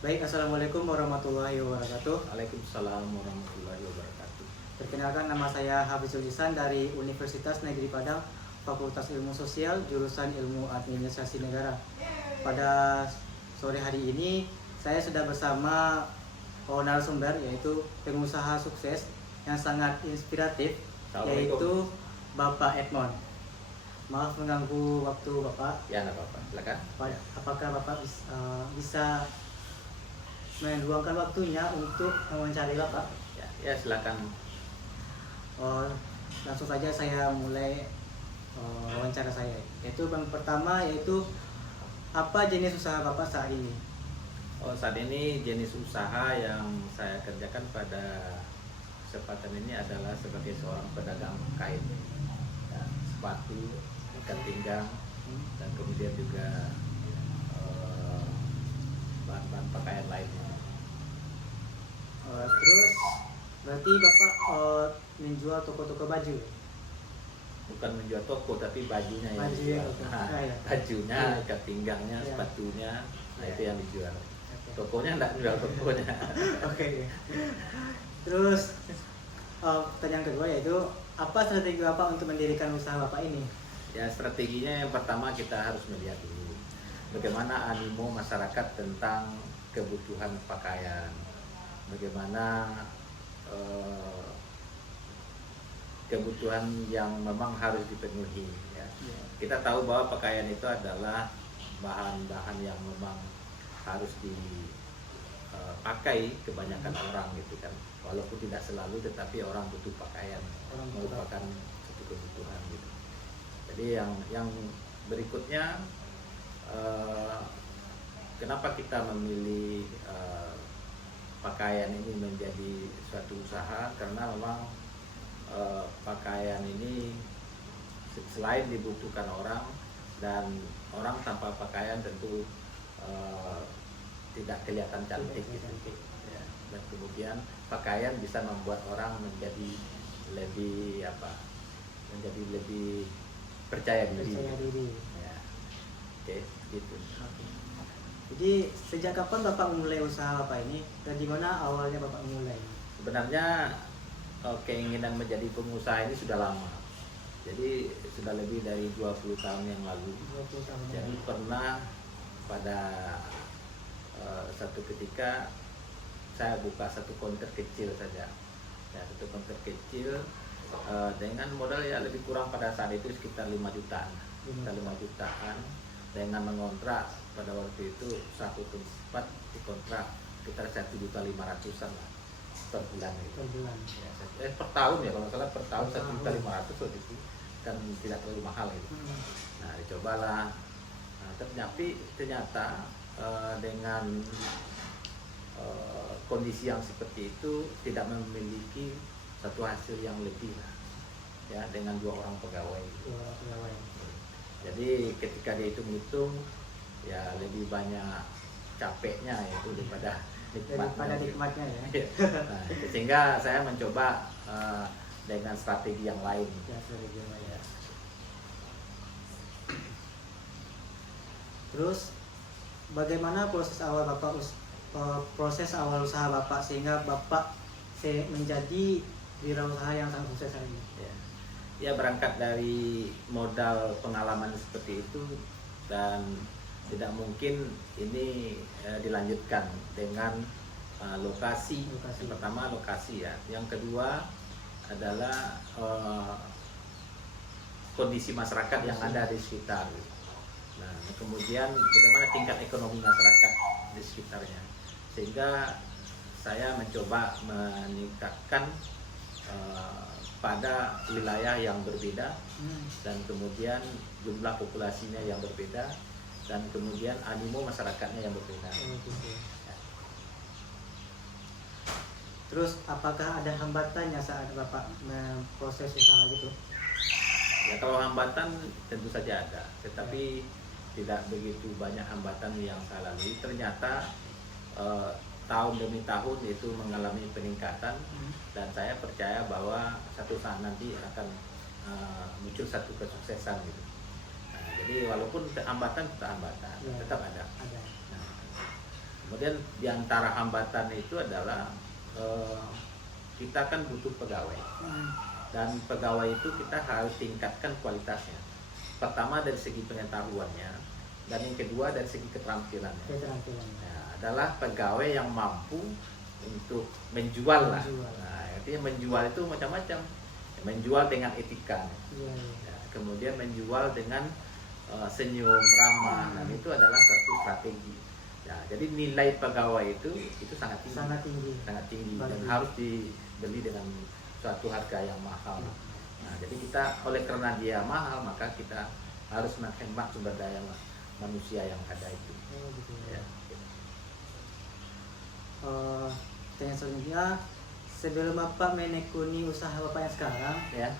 Baik, Assalamualaikum warahmatullahi wabarakatuh. Waalaikumsalam warahmatullahi wabarakatuh. Perkenalkan, nama saya Hafizul Ihsan dari Universitas Negeri Padang, Fakultas Ilmu Sosial, jurusan Ilmu Administrasi Negara. Pada sore hari ini, saya sudah bersama narasumber, yaitu pengusaha sukses yang sangat inspiratif, yaitu Bapak Edmond. Maaf mengganggu waktu Bapak. Ya, nggak apa-apa, silakan. Apakah Bapak bisa meluangkan waktunya untuk mewawancari Bapak? Ya, silakan. Langsung saja saya mulai wawancara saya. Yaitu yang pertama, yaitu apa jenis usaha Bapak saat ini? Saat ini jenis usaha yang saya kerjakan pada kesempatan ini adalah sebagai seorang pedagang kain, ya, sepatu, ikat pinggang, dan kemudian juga bahan-bahan pakaian lainnya. Terus berarti Bapak menjual toko-toko baju? Bukan menjual toko, tapi bajunya yang Baju dijual. ya. Bajunya, ikat pinggangnya, sepatunya, itu yang dijual. Okay. Tokonya enggak jual tokonya. Oke. Terus pertanyaan kedua, yaitu apa strategi Bapak untuk mendirikan usaha Bapak ini? Ya, strateginya yang pertama kita harus melihat dulu bagaimana animo masyarakat tentang kebutuhan pakaian, bagaimana kebutuhan yang memang harus dipenuhi, ya. Kita tahu bahwa pakaian itu adalah bahan-bahan yang memang harus dipakai kebanyakan orang gitu kan, walaupun tidak selalu, tetapi orang butuh pakaian, merupakan satu kebutuhan gitu. Jadi yang berikutnya, kenapa kita memilih pakaian ini menjadi suatu usaha? Karena memang pakaian ini selain dibutuhkan orang, dan orang tanpa pakaian tentu tidak kelihatan cantik gitu. Ya. Dan kemudian pakaian bisa membuat orang menjadi lebih percaya diri. Ya. Oke, gitu. Jadi sejak kapan Bapak memulai usaha Bapak ini, dan di mana awalnya Bapak memulai? Sebenarnya keinginan menjadi pengusaha ini sudah lama. Jadi sudah lebih dari 20 tahun yang lalu. 20 tahun. Jadi pernah pada satu ketika saya buka satu konter kecil saja. Ya, satu konter kecil dengan modal ya lebih kurang pada saat itu sekitar 5 jutaan. Sekitar 5 jutaan, dengan mengontrak pada waktu itu satu tempat dikontrak sekitar 1.500.000-an lah per bulan itu. Per bulan. Ya, per tahun ya, kalau salah per tahun 1.500.000 waktu itu kan tidak terlalu mahal itu. Nah, dicobalah. Nah, ternyata dengan kondisi yang seperti itu tidak memiliki satu hasil yang lebih lah, ya, dengan 2 orang pegawai. Jadi ketika dihitung-hitung, ya lebih banyak capeknya itu daripada nikmatnya ya. Nah, sehingga saya mencoba dengan strategi yang lain. Ya. Terus bagaimana proses awal usaha Bapak sehingga Bapak menjadi wirausaha yang sangat sukses hari ini? Ya, berangkat dari modal pengalaman seperti itu, dan tidak mungkin ini dilanjutkan dengan lokasi. Yang pertama lokasi, ya. Yang kedua adalah kondisi masyarakat yang ada di sekitar. Nah, kemudian bagaimana tingkat ekonomi masyarakat di sekitarnya, sehingga saya mencoba meningkatkan pada wilayah yang berbeda, dan kemudian jumlah populasinya yang berbeda, dan kemudian animo masyarakatnya yang berbeda. Ya. Terus apakah ada hambatannya saat Bapak memproses usaha gitu? Ya, kalau hambatan tentu saja ada, tetapi tidak begitu banyak hambatan yang saya lalui. Ternyata tahun demi tahun itu mengalami peningkatan, dan saya percaya bahwa satu saat nanti akan muncul satu kesuksesan gitu. Nah, jadi walaupun hambatan tetap ada. Nah, Kemudian di antara hambatan itu adalah kita kan butuh pegawai, dan pegawai itu kita harus tingkatkan kualitasnya. Pertama dari segi pengetahuannya, dan yang kedua dari segi keterampilannya. Ya, adalah pegawai yang mampu untuk menjual lah. Nah, artinya menjual itu macam-macam. Menjual dengan etika, ya, kemudian menjual dengan senyum ramah, dan itu adalah satu strategi. Ya, jadi nilai pegawai itu sangat tinggi, sangat tinggi dan harus dibeli dengan suatu harga yang mahal. Nah, jadi kita oleh karena dia mahal, maka kita harus menghemat sumber daya manusia yang ada itu. Ya. Tanya selanjutnya, sebelum Bapak menekuni usaha Bapak yang sekarang, Ya.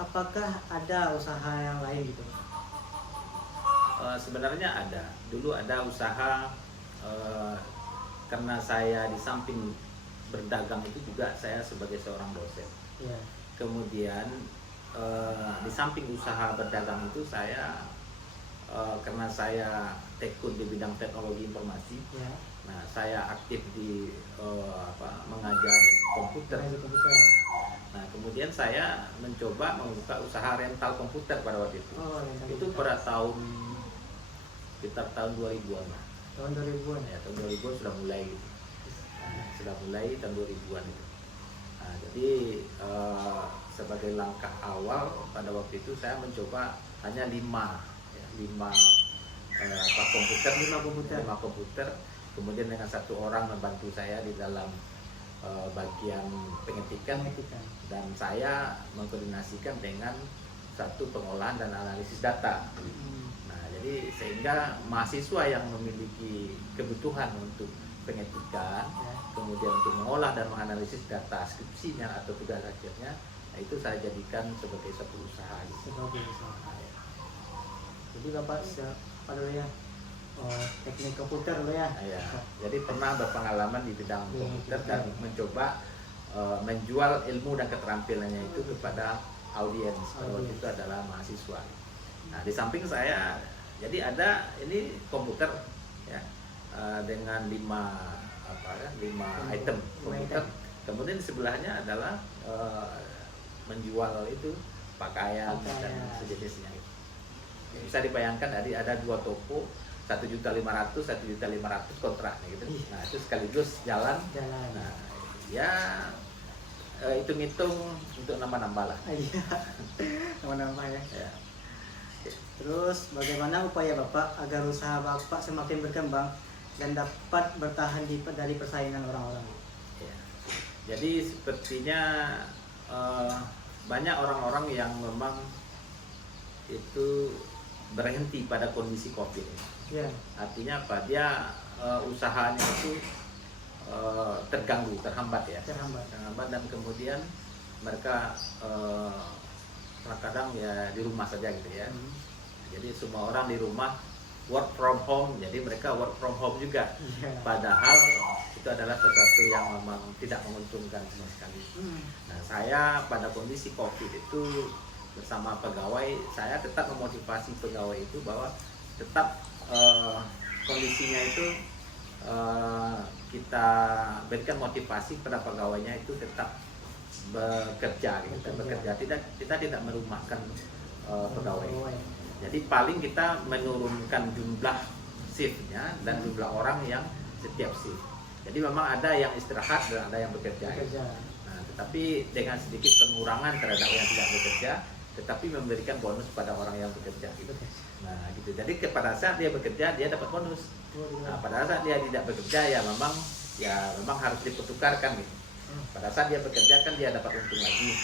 apakah ada usaha yang lain gitu? Sebenarnya ada. Dulu ada usaha, karena saya di samping berdagang itu juga saya sebagai seorang dosen. Ya. Kemudian di samping usaha berdagang itu saya karena saya tekun di bidang teknologi informasi, Ya. nah saya aktif di mengajar komputer. Nah, kemudian saya mencoba membuka usaha rental komputer pada waktu itu. Itu pada sekitar tahun 2000-an lah. Tahun 2000-an. Ya, tahun 2000-an sudah mulai gitu. Nah, sudah mulai tahun 2000-an itu. Nah, jadi sebagai langkah awal pada waktu itu saya mencoba hanya 5 komputer, kemudian dengan 1 orang membantu saya di dalam bagian pengetikan, dan saya mengkoordinasikan dengan satu pengolahan dan analisis data. Nah, jadi sehingga mahasiswa yang memiliki kebutuhan untuk pengetikan, kemudian untuk mengolah dan menganalisis data skripsinya atau tugas akhirnya, nah itu saya jadikan sebagai satu usaha. Jadi Bapak ya, teknik komputer lo ya. Ya, jadi pernah berpengalaman di bidang komputer dan mencoba menjual ilmu dan keterampilannya itu kepada audiens. Kalau itu adalah mahasiswa. Nah, di samping saya, jadi ada ini komputer ya, dengan 5 item komputer. Kemudian di sebelahnya adalah menjual itu pakaian dan sejenisnya. Bisa dibayangkan tadi ada 2 toko, 1.500.000, 1.500.000 kontraknya gitu. Nah, itu sekaligus jalan. Nah, ya hitung-hitung untuk nambah-nambah lah. Iya. Nambah-nambah ya. Terus bagaimana upaya Bapak agar usaha Bapak semakin berkembang dan dapat bertahan dari persaingan orang-orang? Ya. Jadi sepertinya banyak orang-orang yang memang itu berhenti pada kondisi COVID ini. Ya. Artinya apa? Dia usahanya itu terganggu, terhambat ya. Terhambat, dan kemudian mereka kadang ya di rumah saja gitu ya. Jadi semua orang di rumah work from home, jadi mereka work from home juga. Padahal itu adalah sesuatu yang memang tidak menguntungkan sama sekali. Nah, saya pada kondisi COVID itu bersama pegawai, saya tetap memotivasi pegawai itu bahwa tetap kondisinya itu kita berikan motivasi pada pegawainya itu tetap bekerja, kita tidak merumahkan pegawai. Jadi paling kita menurunkan jumlah shiftnya dan jumlah orang yang setiap shift. Jadi memang ada yang istirahat dan ada yang bekerja. Nah, tetapi dengan sedikit pengurangan terhadap yang tidak bekerja, tetapi memberikan bonus pada orang yang bekerja gitu. Nah, gitu. Jadi pada saat dia bekerja dia dapat bonus. Nah, pada saat dia tidak bekerja ya memang harus dipertukarkan gitu. Pada saat dia bekerja kan dia dapat untung lagi.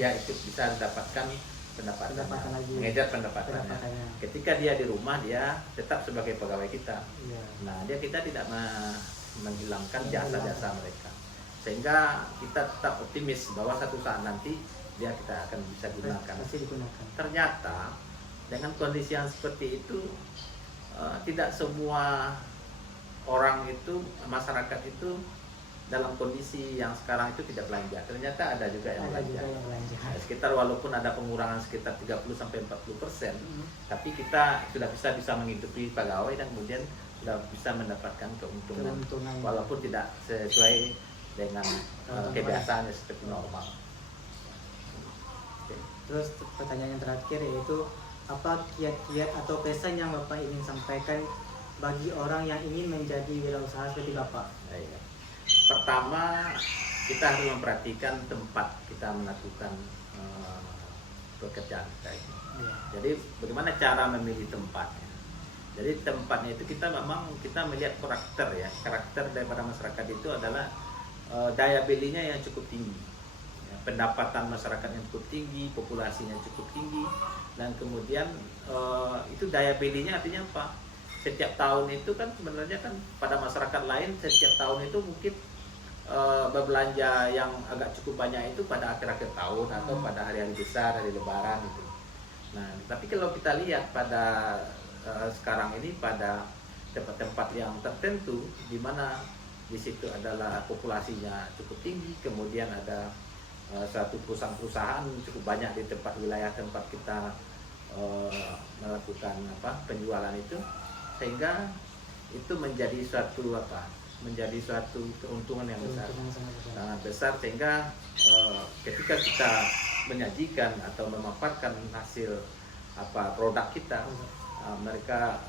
Dia ikut bisa mendapatkan pendapatan lagi, mengejar pendapatannya. Ketika dia di rumah dia tetap sebagai pegawai kita. Nah, kita tidak menghilangkan jasa-jasa mereka. Sehingga kita tetap optimis bahwa satu saat nanti kita akan bisa gunakan. Ternyata dengan kondisi yang seperti itu tidak semua orang itu, masyarakat itu dalam kondisi yang sekarang itu tidak belanja. Ternyata ada juga yang belanja. Nah, sekitar walaupun ada pengurangan sekitar 30-40%, tapi kita sudah bisa menghidupi pegawai dan kemudian sudah bisa mendapatkan keuntungan Keuntungan. walaupun tidak sesuai dengan kebiasaannya seperti normal. Oke. Terus pertanyaan yang terakhir yaitu apa kiat-kiat atau pesan yang Bapak ingin sampaikan bagi orang yang ingin menjadi wirausaha seperti Bapak? Nah, iya. Pertama, kita harus memperhatikan tempat kita melakukan pekerjaan kita ini. Iya. Jadi bagaimana cara memilih tempatnya? Jadi tempatnya itu kita melihat karakter daripada masyarakat itu adalah daya belinya yang cukup tinggi, ya, pendapatan masyarakat yang cukup tinggi, populasinya cukup tinggi, dan kemudian itu daya belinya artinya apa? Setiap tahun itu kan sebenarnya kan pada masyarakat lain setiap tahun itu mungkin berbelanja yang agak cukup banyak itu pada akhir-akhir tahun atau pada hari-hari besar, hari Lebaran gitu. Nah, tapi kalau kita lihat pada sekarang ini pada tempat-tempat yang tertentu di mana di situ adalah populasinya cukup tinggi, kemudian ada suatu perusahaan-perusahaan cukup banyak di wilayah tempat kita melakukan penjualan itu, sehingga itu menjadi suatu keuntungan yang besar, sangat besar, sehingga ketika kita menyajikan atau memaparkan hasil produk kita, mereka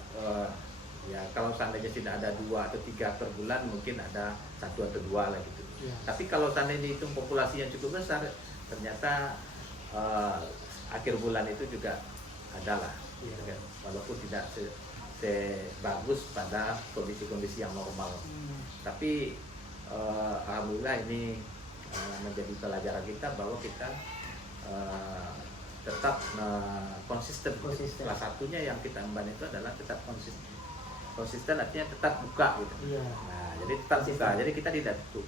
ya kalau seandainya tidak ada 2 atau 3 per bulan mungkin ada 1 atau 2 lah gitu. Ya. Tapi kalau seandainya dihitung populasi yang cukup besar, ternyata akhir bulan itu juga ada lah, gitu kan. Walaupun tidak sebagus pada kondisi-kondisi yang normal. Tapi alhamdulillah ini menjadi pelajaran kita bahwa kita tetap konsisten. Salah satunya yang kita emban itu adalah tetap konsisten. Konsisten artinya tetap buka gitu. Iya. Nah, jadi tetap buka. Jadi kita tidak tutup.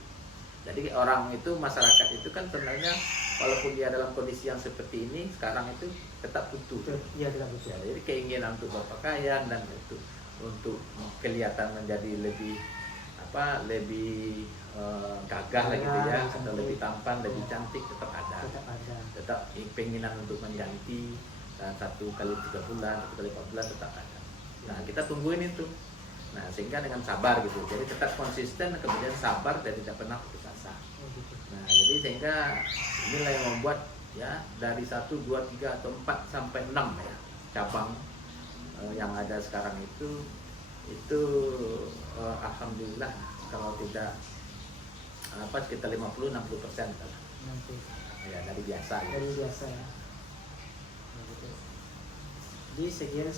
Jadi orang itu, masyarakat itu kan sebenarnya walaupun dia dalam kondisi yang seperti ini sekarang itu tetap butuh. Iya, tetap butuh. Ya, jadi keinginan untuk berpakaian dan itu untuk kelihatan menjadi lebih gagah lah gitu ya, atau lebih tampan, lebih cantik tetap ada. Tetap keinginan untuk mengganti 1 kali 3 bulan, 1 kali 4 bulan tetap ada. Nah, kita tungguin itu. Nah, sehingga dengan sabar gitu. Jadi tetap konsisten, kemudian sabar dan tidak pernah putus asa. Nah, jadi sehingga inilah yang membuat ya dari 1, 2, 3 atau 4 sampai 6 ya cabang yang ada sekarang itu alhamdulillah kalau tidak sekitar 50-60% lah. Ya, dari biasa ya. Dari biasa ya. Jadi sekian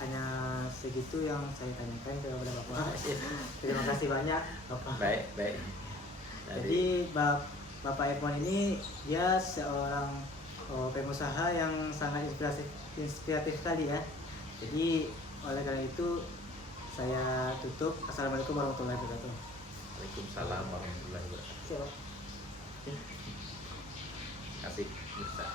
hanya segitu yang saya tanyakan kepada Bapak. Terima kasih banyak Bapak. Baik. Jadi Bapak Irfan ini dia seorang pengusaha yang sangat inspiratif sekali ya. Jadi oleh karena itu saya tutup. Assalamualaikum warahmatullahi wabarakatuh. Waalaikumsalam warahmatullahi wabarakatuh. Siap. Kasih bisa.